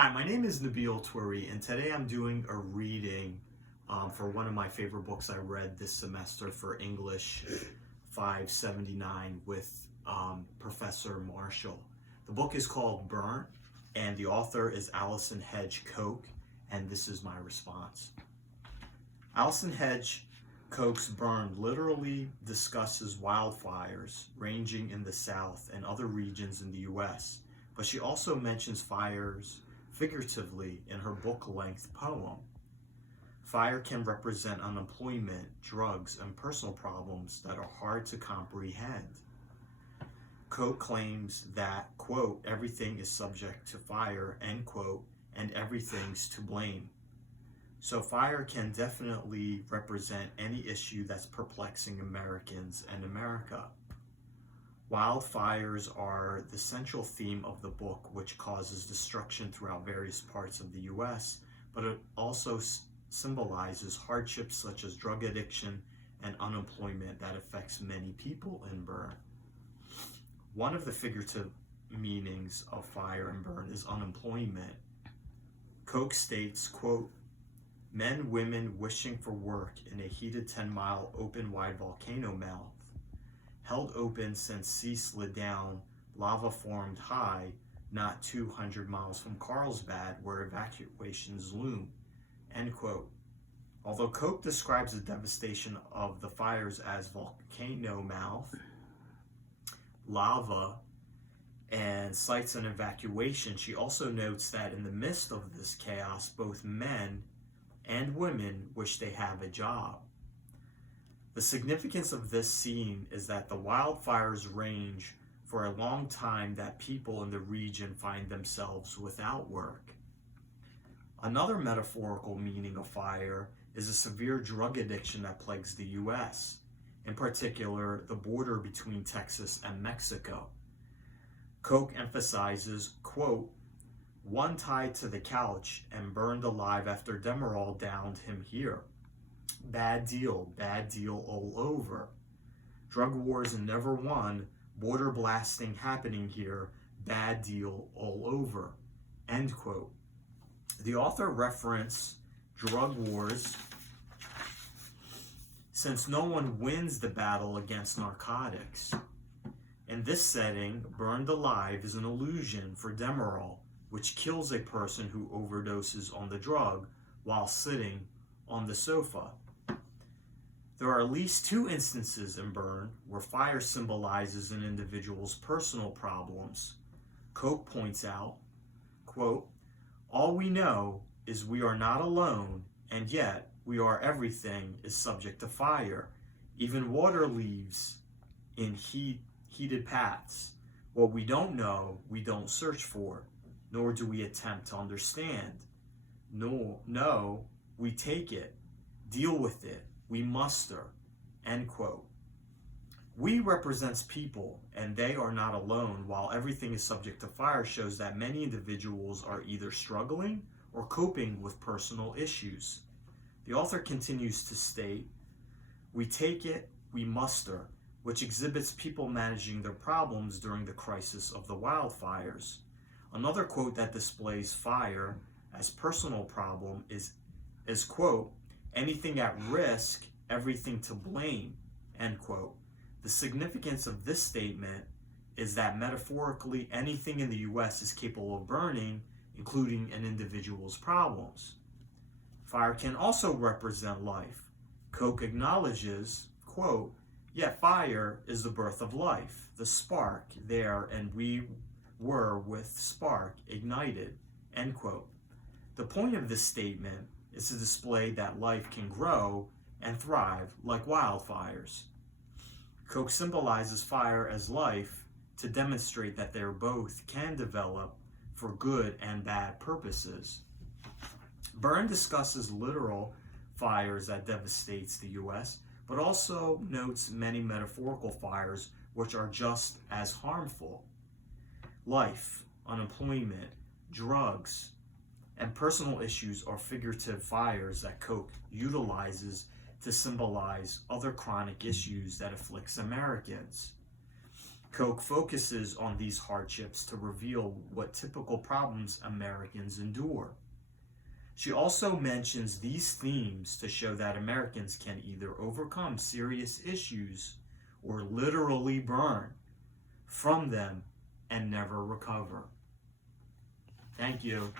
Hi, my name is Nabil Turi, and today I'm doing a reading for one of my favorite books I read this semester for English 579 with Professor Marshall. The book is called Burnt, and the author is Allison Hedge Coke, and this is my response. Allison Hedge Coke's Burnt literally discusses wildfires ranging in the South and other regions in the U.S., but she also mentions fires figuratively in her book-length poem. Fire can represent unemployment, drugs, and personal problems that are hard to comprehend. Coke claims that, quote, everything is subject to fire, end quote, and everything's to blame. So fire can definitely represent any issue that's perplexing Americans and America. Wildfires are the central theme of the book, which causes destruction throughout various parts of the U.S., but it also symbolizes hardships such as drug addiction and unemployment that affects many people in Burnt. One of the figurative meanings of fire and burn is unemployment. Coke states, quote, men, women wishing for work in a heated 10-mile open wide volcano mouth, held open since sea slid down, lava formed high, not 200 miles from Carlsbad, where evacuations loom, end quote. Although Coke describes the devastation of the fires as volcano mouth, lava, and cites an evacuation, she also notes that in the midst of this chaos, both men and women wish they have a job. The significance of this scene is that the wildfires range for a long time that people in the region find themselves without work. Another metaphorical meaning of fire is a severe drug addiction that plagues the U.S., in particular the border between Texas and Mexico. Coke emphasizes, quote, one tied to the couch and burned alive after Demerol downed him here. Bad deal all over. Drug wars never won, border blasting happening here, bad deal all over, end quote. The author referenced drug wars since no one wins the battle against narcotics. In this setting, burned alive is an allusion for Demerol, which kills a person who overdoses on the drug while sitting on the sofa. There are at least two instances in Burnt where fire symbolizes an individual's personal problems. Coke points out, quote, all we know is we are not alone, and yet we are everything is subject to fire. Even water leaves in heated paths. What we don't know, we don't search for, nor do we attempt to understand. No, we take it, deal with it, we muster, end quote. We represents people, and they are not alone, while everything is subject to fire shows that many individuals are either struggling or coping with personal issues. The author continues to state, we take it, we muster, which exhibits people managing their problems during the crisis of the wildfires. Another quote that displays fire as personal problem is quote, anything at risk, everything to blame, end quote. The significance of this statement is that metaphorically anything in the U.S. is capable of burning, including an individual's problems. Fire can also represent life. Coke acknowledges, quote, yet fire is the birth of life, the spark there, and we were with spark ignited, end quote. The point of this statement is to display that life can grow and thrive like wildfires. Coke symbolizes fire as life to demonstrate that they both can develop for good and bad purposes. Burnt discusses literal fires that devastates the U.S., but also notes many metaphorical fires which are just as harmful. Life, unemployment, drugs, and personal issues are figurative fires that Coke utilizes to symbolize other chronic issues that afflicts Americans. Coke focuses on these hardships to reveal what typical problems Americans endure. She also mentions these themes to show that Americans can either overcome serious issues or literally burn from them and never recover. Thank you.